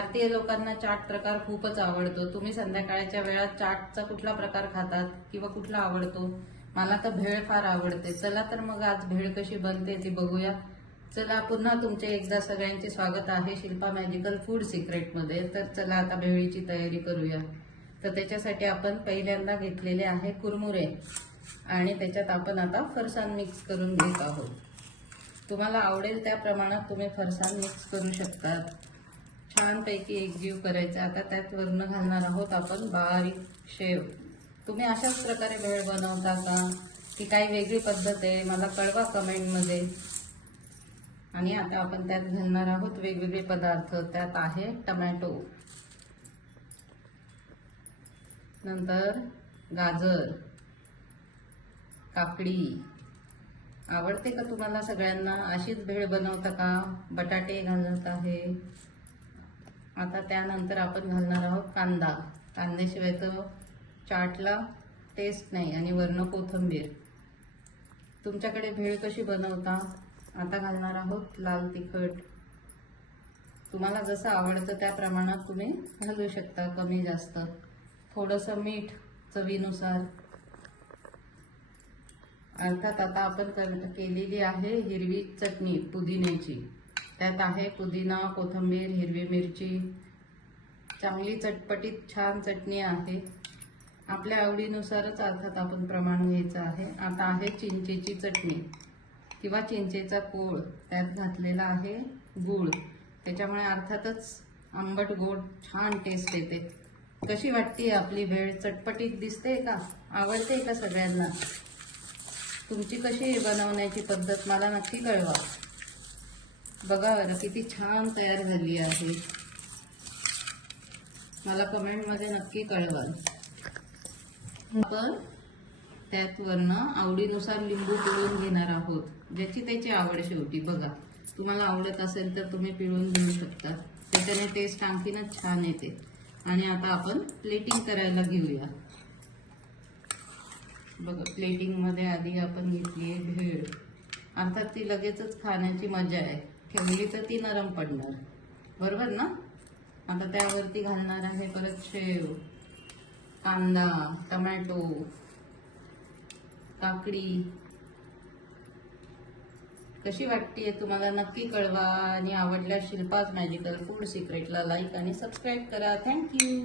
भारतीय लोकांना चाट प्रकार खूपच आवडतो। तुम्ही संध्याकाळच्या वेळात चाटचा कुठला प्रकार खातात किंवा कुठला आवडतो? मला तर भेळ फार आवडते। चला तर मग आज भेळ कशी बनते ती बघूया। चला पुन्हा तुमचे एकदा सगळ्यांचे स्वागत आहे शिल्पा मॅजिकल फूड सिक्रेट मध्ये। तर चला आता भेळीची तयारी करूया। तर त्याच्यासाठी आपण पहिल्यांदा घेतलेले आहे कुरमुरे आणि त्याच्यात आपण आता फरसाण मिक्स करून घेत आहोत। तुम्हाला आवडेल त्या प्रमाणात तुम्ही फरसाण मिक्स करू शकता। छानपैकी एकजीव करायचा। आता त्यात वरून घालणार आहोत आपण बारीक शेव। तुम्ही अशाच प्रकारे भेळ बनवता का की काही वेगळी पद्धत आहे मला कळवा कमेंट मध्ये। आणि आता आपण त्यात घालणार आहोत वेगवेगळे पदार्थ। त्यात आहे टोमॅटो, नंतर गाजर, काकडी। आवडते का तुम्हाला सगळ्यांना? अशीच भेळ बनवता का? बटाटे घालत आहे। आता त्यानंतर आपण घालणार आहोत कांदा। कांद्याशिवाय तर चाटला टेस्ट नाही। आणि वरून कोथिंबीर। तुमच्याकडे भेळ कशी बनवता? आता घालणार आहोत लाल तिखट। तुम्हाला जसं आवडतं त्या प्रमाणात तुम्ही घालू शकता, कमी जास्त। थोडंसं मीठ चवीनुसार। अर्थात आता आपण केलेली आहे हिरवी चटणी पुदिन्याची। त्यात आहे पुदिना, कोथिंबीर, हिरवी मिरची। चांगली चटपटीत छान चटणी आहे। आपल्या आवडीनुसारच अर्थात आपण प्रमाण घ्यायचं आहे। आता आहे चिंचेची चटणी किंवा चिंचेचा कोळ। त्यात घातलेला आहे गूळ। त्याच्यामुळे अर्थातच आंबट गोड छान टेस्ट येते। कशी वाटते आपली भेळ? चटपटीत दिसते का? आवडते का सगळ्यांना? तुमची कशी आहे बनवण्याची पद्धत मला नक्की कळवा। बघा बरं किती छान तयार झाली आहे। मला कमेंट मध्ये नक्की कळवा। आपण त्यात वरनं आवडीनुसार लिंबू पिळून घेणार आहोत। ज्याची त्याची आवड शेवटी। बघा तुम्हाला आवडत असेल तर तुम्ही पिळून घेऊ शकता। त्याच्याने टेस्ट आणखीनच छान येते। आणि आता आपण प्लेटिंग करायला घेऊया। बघा प्लेटिंग मध्ये आधी आपण घेतली आहे भेळ। अर्थात ती लगेचच खाण्याची मजा आहे। ठेवली तर ती नरम पडणार, बरोबर ना? आता त्यावरती घालणार आहे परत शेव, कांदा, टोमॅटो, काकडी। कशी वाटतेय तुम्हाला नक्की कळवा। आणि आवडल्यास शिल्पाज मॅजिकल फूड सिक्रेटला लाईक आणि सबस्क्राईब करा। थँक्यू।